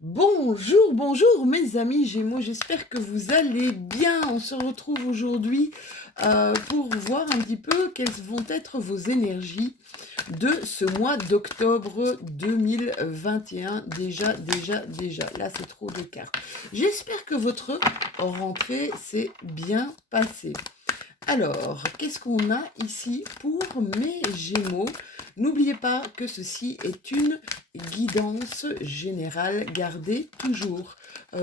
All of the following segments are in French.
Bonjour, bonjour mes amis Gémeaux, j'espère que vous allez bien. On se retrouve aujourd'hui pour voir un petit peu quelles vont être vos énergies de ce mois d'octobre 2021. Déjà, là c'est trop de cartes. J'espère que votre rentrée s'est bien passée. Alors, qu'est-ce qu'on a ici pour mes Gémeaux? N'oubliez pas que ceci est une guidance générale. Gardez toujours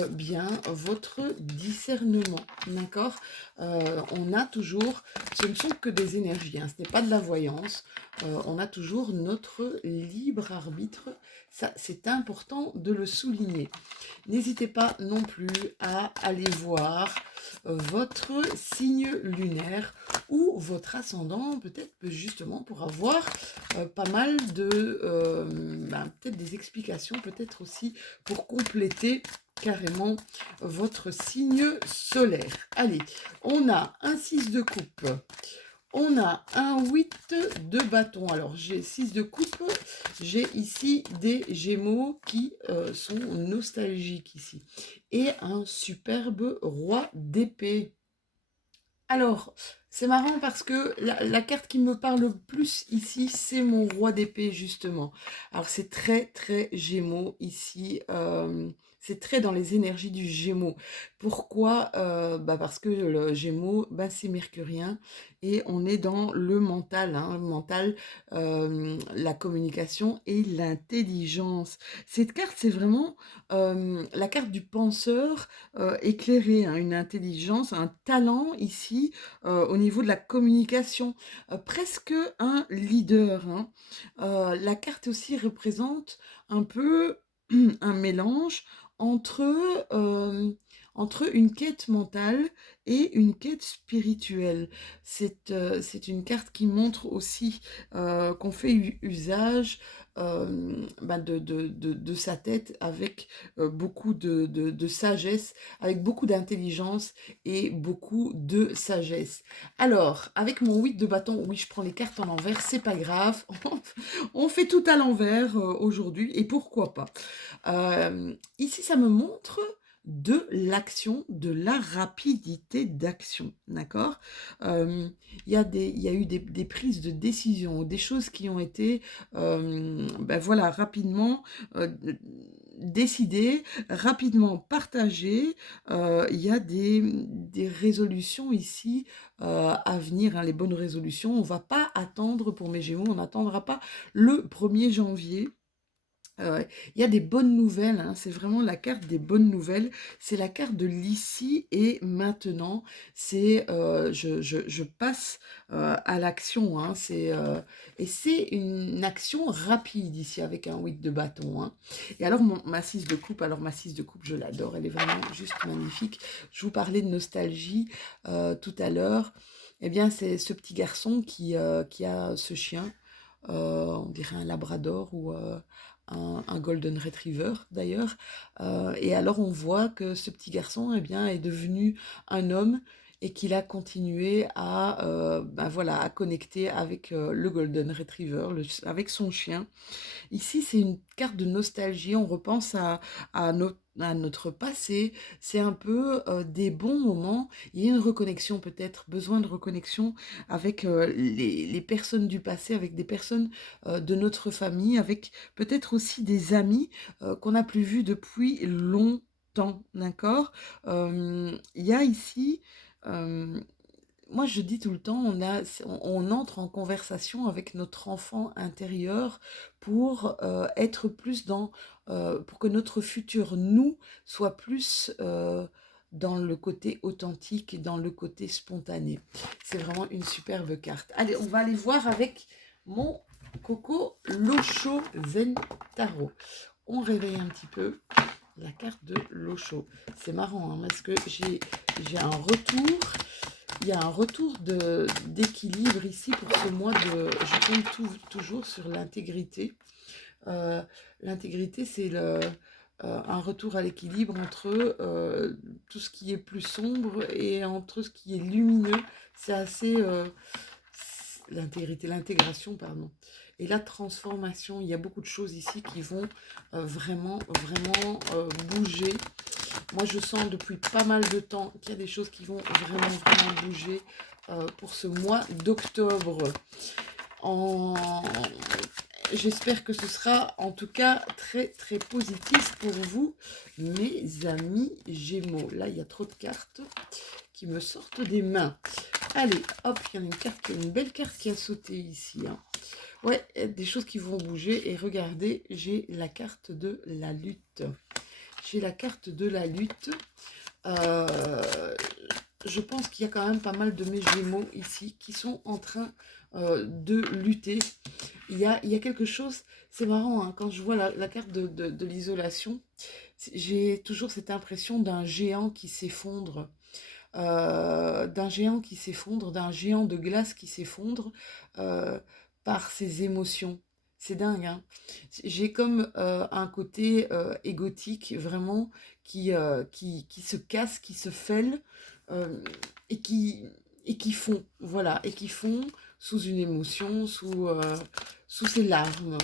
bien votre discernement, d'accord? On a toujours, ce ne sont que des énergies, hein, ce n'est pas de la voyance. On a toujours notre libre arbitre. Ça, c'est important de le souligner. N'hésitez pas non plus à aller voir votre signe lunaire ou votre ascendant, peut-être justement pour avoir pas mal de, peut-être des explications, peut-être aussi pour compléter carrément votre signe solaire. Allez, on a un 6 de coupe. On a un 8 de bâton. Alors, j'ai 6 de coupe. J'ai ici des Gémeaux qui sont nostalgiques ici. Et un superbe roi d'épée. Alors, c'est marrant parce que la carte qui me parle le plus ici, c'est mon roi d'épée, justement. Alors, c'est très, très Gémeaux ici. C'est très dans les énergies du Gémeaux. Pourquoi? Parce que le Gémeaux, c'est mercurien et on est dans le mental, hein, le mental, la communication et l'intelligence. Cette carte, c'est vraiment la carte du penseur éclairé, hein, une intelligence, un talent ici au niveau de la communication, presque un leader, hein. La carte aussi représente un peu un mélange entre, entre une quête mentale et une quête spirituelle. C'est une carte qui montre aussi qu'on fait usage de sa tête avec beaucoup de sagesse, avec beaucoup d'intelligence et beaucoup de sagesse. Alors, avec mon 8 de bâton, oui, je prends les cartes en l'envers, c'est pas grave. On fait tout à l'envers aujourd'hui, et pourquoi pas. Ici, ça me montre de l'action, de la rapidité d'action, d'accord? Il y a eu des prises de décision, des choses qui ont été, voilà, rapidement décidées, rapidement partagées. Il y a des résolutions ici à venir, hein, les bonnes résolutions. On ne va pas attendre pour mes Gémeaux, on n'attendra pas le 1er janvier. Il y a des bonnes nouvelles, hein, c'est vraiment la carte des bonnes nouvelles, c'est la carte de l'ici et maintenant, c'est je passe à l'action, hein, et c'est une action rapide ici avec un 8 de bâton, hein. Et alors ma 6 de coupe, je l'adore, elle est vraiment juste magnifique. Je vous parlais de nostalgie tout à l'heure, eh bien c'est ce petit garçon qui a ce chien, on dirait un labrador ou un golden retriever d'ailleurs. Et alors on voit que ce petit garçon eh bien, est devenu un homme et qu'il a continué à, voilà, à connecter avec le golden retriever, avec son chien. Ici, c'est une carte de nostalgie. On repense à notre passé. C'est un peu des bons moments. Il y a une reconnexion peut-être, besoin de reconnexion avec les personnes du passé, avec des personnes de notre famille, avec peut-être aussi des amis qu'on n'a plus vus depuis longtemps, d'accord? Il y a ici... moi, je dis tout le temps, on entre en conversation avec notre enfant intérieur pour être plus pour que notre futur nous soit plus dans le côté authentique et dans le côté spontané. C'est vraiment une superbe carte. Allez, on va aller voir avec mon Coco Locho Zen Tarot. On réveille un petit peu la carte de Locho. C'est marrant, hein, parce que j'ai un retour. Il y a un retour d'équilibre ici pour ce mois de... Je compte toujours sur l'intégrité. L'intégrité, c'est un retour à l'équilibre entre tout ce qui est plus sombre et entre ce qui est lumineux. C'est assez... l'intégrité, l'intégration, pardon. et la transformation. Il y a beaucoup de choses ici qui vont vraiment, vraiment bouger. Moi, je sens depuis pas mal de temps qu'il y a des choses qui vont vraiment, vraiment bouger pour ce mois d'octobre. En... J'espère que ce sera en tout cas très, très positif pour vous, mes amis Gémeaux. Là, il y a trop de cartes qui me sortent des mains. Allez, hop, il y a une carte, une belle carte qui a sauté ici. Hein. Ouais, des choses qui vont bouger. Et regardez, j'ai la carte de la lutte. J'ai la carte de la lutte. Je pense qu'il y a quand même pas mal de mes Gémeaux ici qui sont en train de lutter. Il y a quelque chose, c'est marrant, hein, quand je vois la carte de l'isolation, j'ai toujours cette impression d'un géant qui s'effondre. D'un géant qui s'effondre, d'un géant de glace qui s'effondre euh, par ses émotions. C'est dingue, hein. J'ai comme un côté égotique, vraiment, qui se casse, qui se fêle, euh, et qui fond, voilà, et qui fond sous une émotion, sous ses larmes.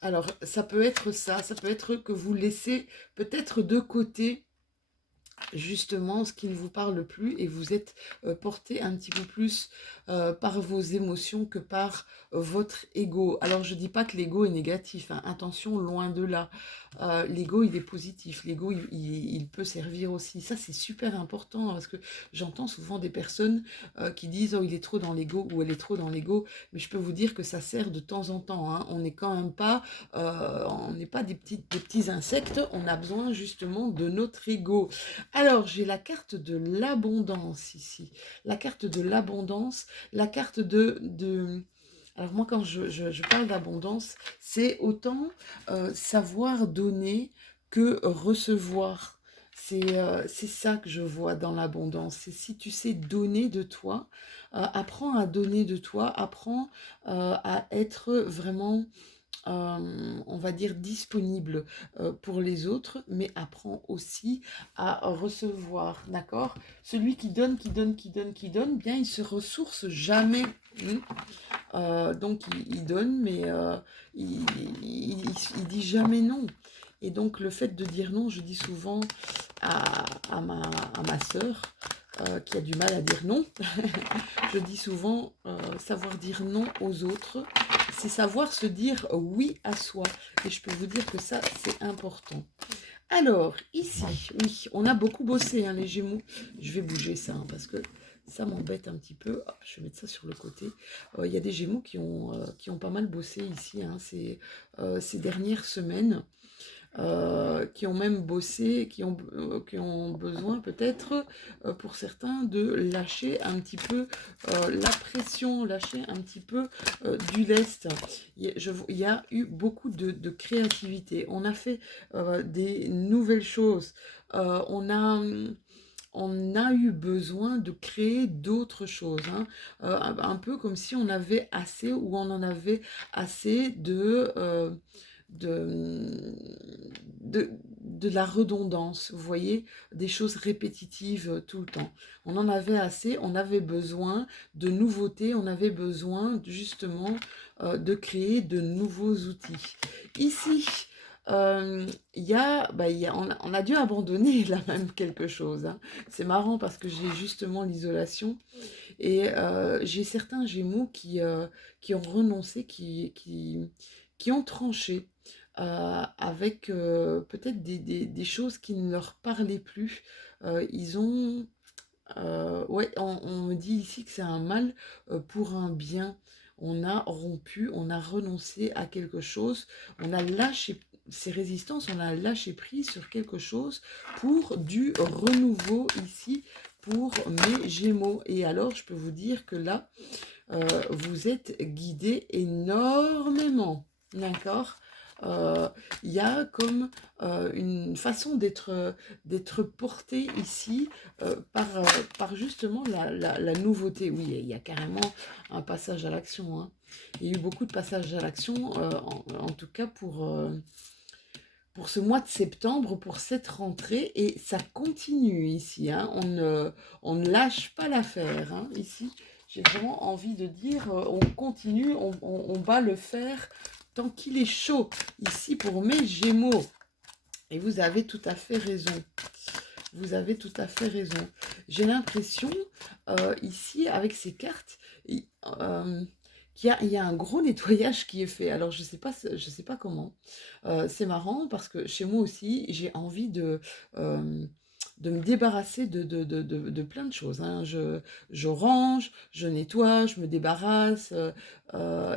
Alors, ça peut être ça, ça peut être que vous laissez peut-être de côté justement ce qui ne vous parle plus et vous êtes porté un petit peu plus par vos émotions que par votre ego. Alors je dis pas que l'ego est négatif, hein. Attention, loin de là. L'ego il est positif, l'ego il peut servir aussi. Ça c'est super important parce que j'entends souvent des personnes qui disent oh il est trop dans l'ego ou elle est trop dans l'ego, mais je peux vous dire que ça sert de temps en temps, hein. On n'est quand même pas, on n'est pas des petits insectes, on a besoin justement de notre ego. Alors, j'ai la carte de l'abondance ici. La carte de l'abondance, la carte Alors moi, quand je parle d'abondance, c'est autant savoir donner que recevoir. C'est ça que je vois dans l'abondance. C'est si tu sais donner de toi, apprends à donner de toi, apprends à être vraiment on va dire, disponible pour les autres, mais apprend aussi à recevoir, d'accord? Celui qui donne, qui donne, qui donne, qui donne, bien, il se ressource jamais. Donc, il donne, mais il dit jamais non. Et donc, le fait de dire non, je dis souvent à ma sœur, qui a du mal à dire non, je dis souvent, savoir dire non aux autres, c'est savoir se dire oui à soi. Et je peux vous dire que ça, c'est important. Alors, ici, oui, on a beaucoup bossé, hein, les Gémeaux. Je vais bouger ça, hein, parce que ça m'embête un petit peu. Hop, je vais mettre ça sur le côté. Il y a des Gémeaux qui ont pas mal bossé ici, hein, ces dernières semaines. Qui ont même bossé, qui ont besoin peut-être pour certains de lâcher un petit peu la pression, lâcher un petit peu du lest. Il y a eu beaucoup de créativité. On a fait des nouvelles choses. On a eu besoin de créer d'autres choses, hein. Un peu comme si on avait assez ou on en avait assez de la redondance, vous voyez, des choses répétitives tout le temps. On en avait assez, on avait besoin de nouveautés, on avait besoin justement de créer de nouveaux outils. Ici, on a dû abandonner là même quelque chose, hein. C'est marrant parce que j'ai justement l'isolation et j'ai certains Gémeaux qui ont renoncé, qui ont tranché avec peut-être des choses qui ne leur parlaient plus. Ils ont... ouais, on me dit ici que c'est un mal pour un bien. On a rompu, on a renoncé à quelque chose, on a lâché ces résistances, on a lâché prise sur quelque chose pour du renouveau ici pour mes Gémeaux. Et alors, je peux vous dire que là, vous êtes guidés énormément, d'accord? Il y a comme une façon d'être porté ici par justement la nouveauté. Oui, il y a carrément un passage à l'action, hein. Il y a eu beaucoup de passages à l'action, en tout cas pour ce mois de septembre, pour cette rentrée, et ça continue ici, hein. On ne lâche pas l'affaire, hein. Ici, j'ai vraiment envie de dire, on continue, on bat le fer tant qu'il est chaud. Ici, pour mes Gémeaux. Et vous avez tout à fait raison. Vous avez tout à fait raison. J'ai l'impression, ici, avec ces cartes, qu'il y a un gros nettoyage qui est fait. Alors, je sais pas comment. C'est marrant parce que chez moi aussi, j'ai envie de me débarrasser de plein de choses, hein. Je range, je nettoie, je me débarrasse.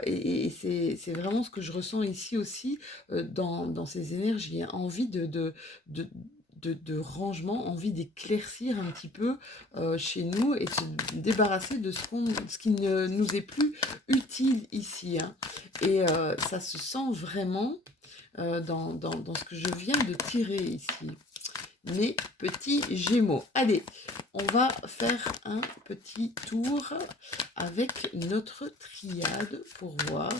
Et c'est vraiment ce que je ressens ici aussi dans ces énergies, hein. Envie de, de rangement, envie d'éclaircir un petit peu chez nous et de se débarrasser de ce qui ne nous est plus utile ici, hein. Et ça se sent vraiment dans ce que je viens de tirer ici. Mes petits Gémeaux. Allez, on va faire un petit tour avec notre triade pour voir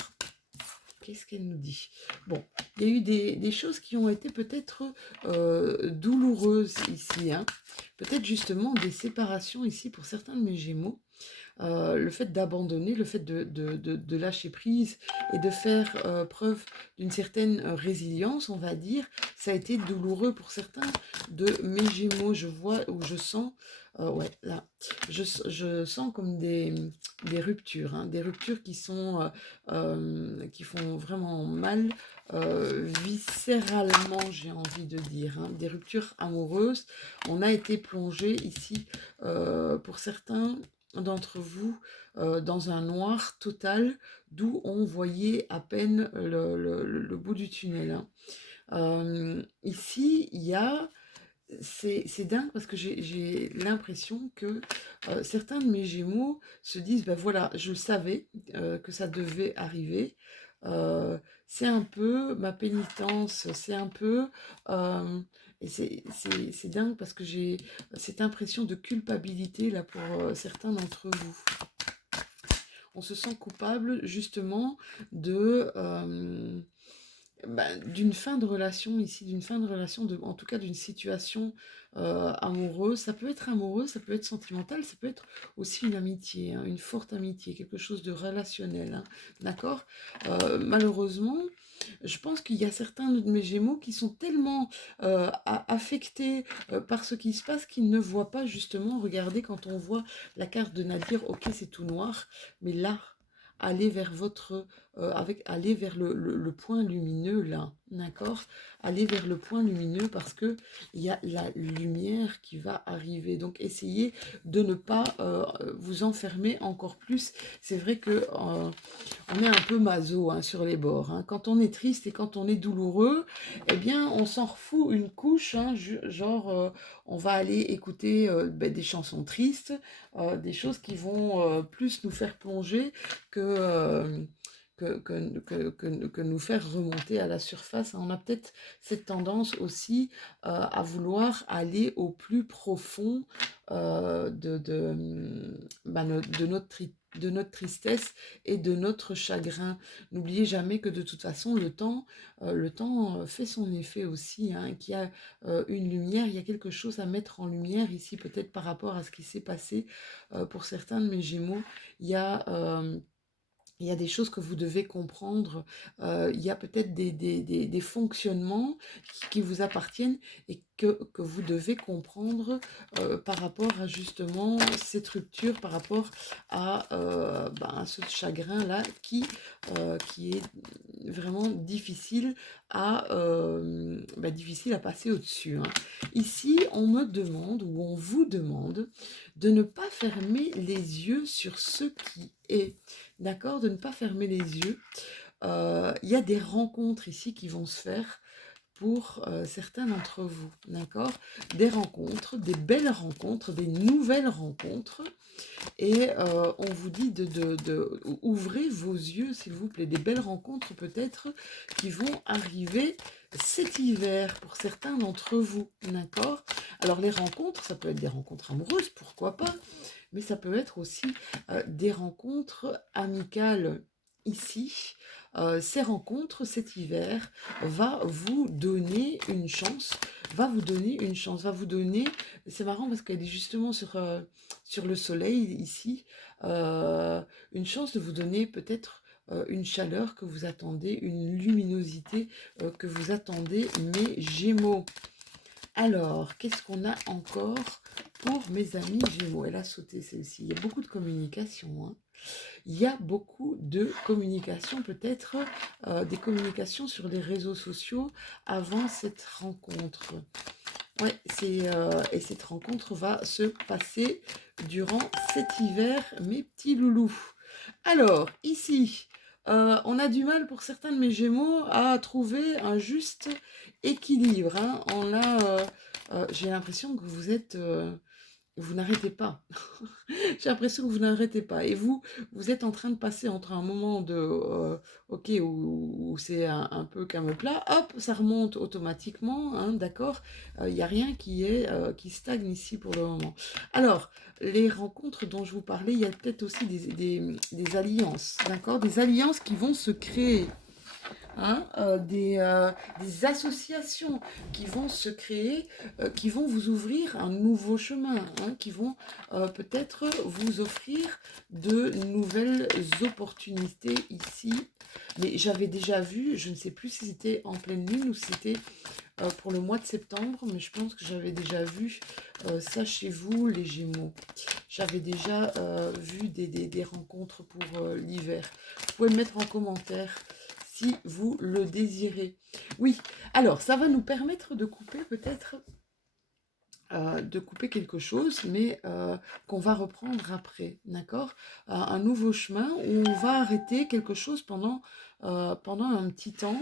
qu'est-ce qu'elle nous dit. Bon, il y a eu des choses qui ont été peut-être douloureuses ici, hein. Peut-être justement des séparations ici pour certains de mes Gémeaux. Le fait d'abandonner, le fait de lâcher prise et de faire preuve d'une certaine résilience, on va dire, ça a été douloureux pour certains de mes Gémeaux. Je vois ou je sens, ouais, là, je sens comme des ruptures, hein, des ruptures qui font vraiment mal. Viscéralement, j'ai envie de dire, hein, des ruptures amoureuses. On a été plongé ici, pour certains d'entre vous, dans un noir total, d'où on voyait à peine le bout du tunnel, hein. Ici, il y a... C'est dingue parce que j'ai l'impression que certains de mes Gémeaux se disent, ben voilà, je savais que ça devait arriver. C'est un peu ma pénitence, c'est un peu... et c'est dingue parce que j'ai cette impression de culpabilité là pour certains d'entre vous. On se sent coupable justement d'une fin de relation ici, d'une fin de relation, en tout cas d'une situation amoureuse. Ça peut être amoureux, ça peut être sentimental, ça peut être aussi une amitié, hein, une forte amitié, quelque chose de relationnel, hein, d'accord. Malheureusement, je pense qu'il y a certains de mes Gémeaux qui sont tellement affectés par ce qui se passe qu'ils ne voient pas justement, regardez, quand on voit la carte de Nadir, ok, c'est tout noir, mais là, allez vers allez vers le point lumineux là, d'accord? Allez vers le point lumineux parce que il y a la lumière qui va arriver. Donc essayez de ne pas vous enfermer encore plus. C'est vrai que on est un peu maso, hein, sur les bords, hein. Quand on est triste et quand on est douloureux, eh bien, on s'en refout une couche, hein, genre, on va aller écouter des chansons tristes, des choses qui vont plus nous faire plonger que, que nous faire remonter à la surface. On a peut-être cette tendance aussi à vouloir aller au plus profond de notre tristesse et de notre chagrin. N'oubliez jamais que de toute façon, le temps fait son effet aussi, hein, qu'il y a une lumière, il y a quelque chose à mettre en lumière ici, peut-être par rapport à ce qui s'est passé pour certains de mes Gémeaux. Il y a... il y a des choses que vous devez comprendre, il y a peut-être des fonctionnements qui vous appartiennent et que vous devez comprendre par rapport à justement cette rupture, par rapport à ce chagrin-là qui est vraiment difficile à passer au-dessus, hein. Ici, on me demande ou on vous demande de ne pas fermer les yeux sur ce qui est. D'accord, de ne pas fermer les yeux. Il y a des rencontres ici qui vont se faire pour certains d'entre vous, d'accord? Des rencontres, des belles rencontres, des nouvelles rencontres. Et on vous dit ouvrez vos yeux, s'il vous plaît. Des belles rencontres peut-être qui vont arriver cet hiver pour certains d'entre vous, d'accord? Alors les rencontres, ça peut être des rencontres amoureuses, pourquoi pas? Mais ça peut être aussi des rencontres amicales ici. Ces rencontres cet hiver va vous donner une chance va vous donner une chance, va vous donner, c'est marrant parce qu'elle est justement sur le soleil ici, une chance de vous donner peut-être une chaleur que vous attendez, une luminosité que vous attendez, mes Gémeaux. Alors, qu'est-ce qu'on a encore pour mes amis Gémeaux? Elle a sauté celle-ci. Il y a beaucoup de communication, hein. Il y a beaucoup de communication, peut-être des communications sur les réseaux sociaux avant cette rencontre. Ouais, et cette rencontre va se passer durant cet hiver, mes petits loulous. Alors, ici, on a du mal pour certains de mes Gémeaux à trouver un juste équilibre, hein. J'ai l'impression que vous n'arrêtez pas. J'ai l'impression que vous n'arrêtez pas. Et vous êtes en train de passer entre un moment de OK, où c'est un peu calme plat, hop, ça remonte automatiquement, hein, d'accord? Il n'y a rien qui stagne ici pour le moment. Alors, les rencontres dont je vous parlais, il y a peut-être aussi des alliances, d'accord? Des alliances qui vont se créer. Hein, des associations qui vont se créer, qui vont vous ouvrir un nouveau chemin, hein, qui vont peut-être vous offrir de nouvelles opportunités ici. Mais j'avais déjà vu, je ne sais plus si c'était en pleine lune ou si c'était pour le mois de septembre, mais je pense que j'avais déjà vu ça chez vous, les Gémeaux. J'avais déjà vu des rencontres pour l'hiver. Vous pouvez le mettre en commentaire si vous le désirez. Oui, alors ça va nous permettre de couper peut-être, de couper quelque chose, mais qu'on va reprendre après, d'accord? Un nouveau chemin où on va arrêter quelque chose pendant un petit temps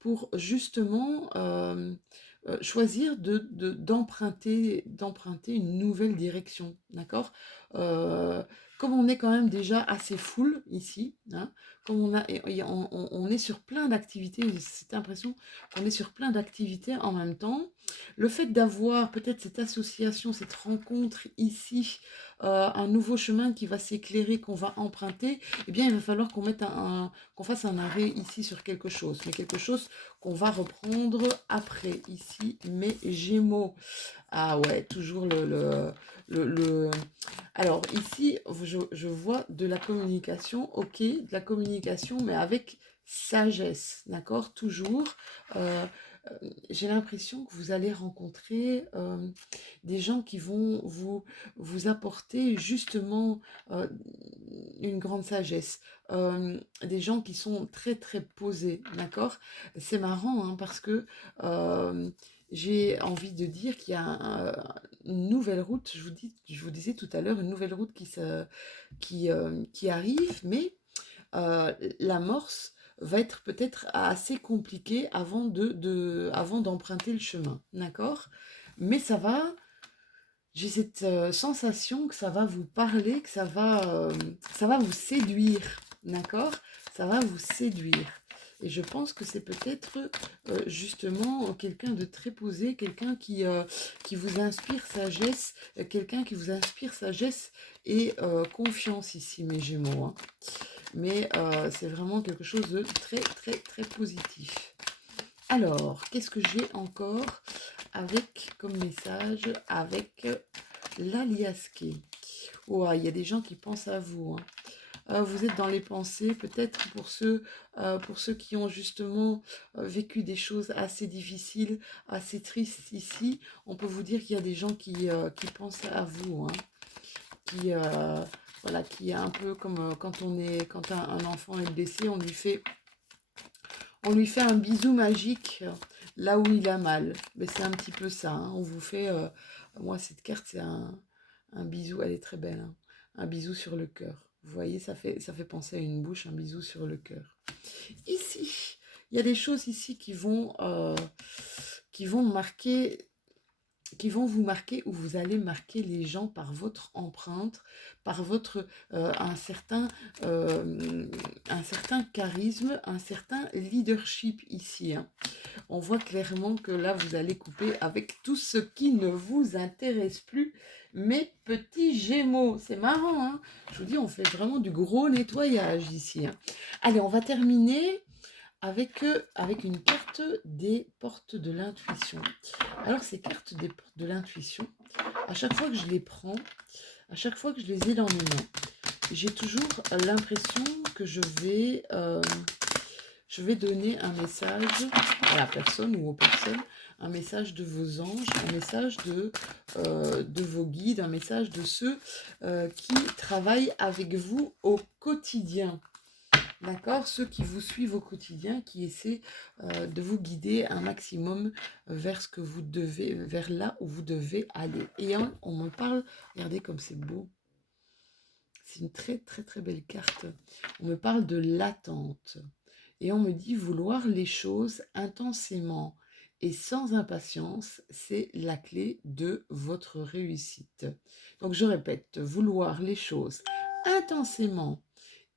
pour justement choisir d'emprunter une nouvelle direction, d'accord? Comme on est quand même déjà assez full ici, hein, comme on est sur plein d'activités, j'ai cette impression qu'on est sur plein d'activités en même temps. Le fait d'avoir peut-être cette association, cette rencontre ici, un nouveau chemin qui va s'éclairer, qu'on va emprunter, eh bien il va falloir qu'on fasse un arrêt ici sur quelque chose, mais quelque chose qu'on va reprendre après, ici, mes Gémeaux. Ah ouais, toujours le... Alors ici, je vois de la communication, ok, de la communication, mais avec sagesse, d'accord? Toujours. Euh, j'ai l'impression que vous allez rencontrer des gens qui vont vous apporter justement une grande sagesse. Des gens qui sont très très posés, d'accord? C'est marrant hein, parce que j'ai envie de dire qu'il y a une nouvelle route, je vous disais tout à l'heure, une nouvelle route qui arrive, mais l'amorce va être peut-être assez compliquée avant d'emprunter le chemin, d'accord? Mais j'ai cette sensation que ça va vous parler, que ça va vous séduire, d'accord? Ça va vous séduire. Et je pense que c'est peut-être justement quelqu'un de très posé, quelqu'un qui vous inspire sagesse, quelqu'un qui vous inspire sagesse et confiance ici, mes Gémeaux, hein. Mais c'est vraiment quelque chose de très, très, très positif. Alors, qu'est-ce que j'ai encore avec comme message avec l'aliasqué? Oh, il y a des gens qui pensent à vous, hein. Vous êtes dans les pensées, peut-être pour ceux qui ont justement vécu des choses assez difficiles, assez tristes ici. On peut vous dire qu'il y a des gens qui pensent à vous, hein, voilà, qui est un peu comme quand un enfant est blessé, on lui fait un bisou magique là où il a mal. Mais c'est un petit peu ça, hein. On vous fait, moi cette carte c'est un bisou, elle est très belle, hein. Un bisou sur le cœur. Vous voyez, ça fait penser à une bouche, un bisou sur le cœur. Ici, il y a des choses ici qui vont vous marquer ou vous allez marquer les gens par votre empreinte, par un certain charisme, un certain leadership ici, hein. On voit clairement que là, vous allez couper avec tout ce qui ne vous intéresse plus, mes petits Gémeaux. C'est marrant, hein? Je vous dis, on fait vraiment du gros nettoyage ici, hein. Allez, on va terminer avec une carte des portes de l'intuition. Alors ces cartes des portes de l'intuition, à chaque fois que je les prends, à chaque fois que je les ai dans mes mains, j'ai toujours l'impression que je vais donner un message à la personne ou aux personnes, un message de vos anges, un message de vos guides, un message de ceux qui travaillent avec vous au quotidien. D'accord? Ceux qui vous suivent au quotidien, qui essaient de vous guider un maximum vers ce que vous devez, vers là où vous devez aller. Et on me parle, regardez comme c'est beau. C'est une très très très belle carte. On me parle de l'attente. Et on me dit vouloir les choses intensément et sans impatience, c'est la clé de votre réussite. Donc je répète, vouloir les choses intensément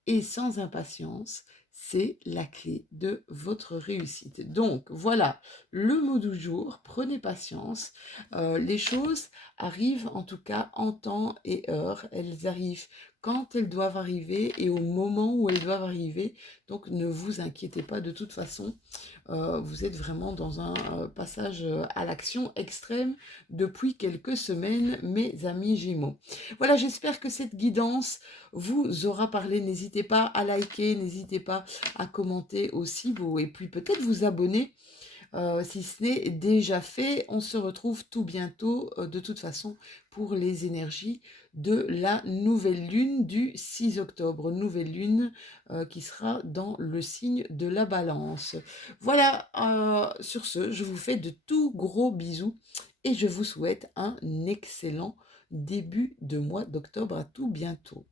et sans impatience, c'est la clé de votre réussite. Donc voilà, le mot du jour, prenez patience. Les choses arrivent en tout cas en temps et heure. Elles arrivent quand elles doivent arriver et au moment où elles doivent arriver. Donc ne vous inquiétez pas, de toute façon, vous êtes vraiment dans un passage à l'action extrême depuis quelques semaines, mes amis Gémeaux. Voilà, j'espère que cette guidance vous aura parlé. N'hésitez pas à liker, n'hésitez pas à commenter aussi, et puis peut-être vous abonner si ce n'est déjà fait. On se retrouve tout bientôt, de toute façon, pour les énergies de la nouvelle lune du 6 octobre. Nouvelle lune qui sera dans le signe de la balance. Voilà, sur ce, je vous fais de tout gros bisous et je vous souhaite un excellent début de mois d'octobre. À tout bientôt.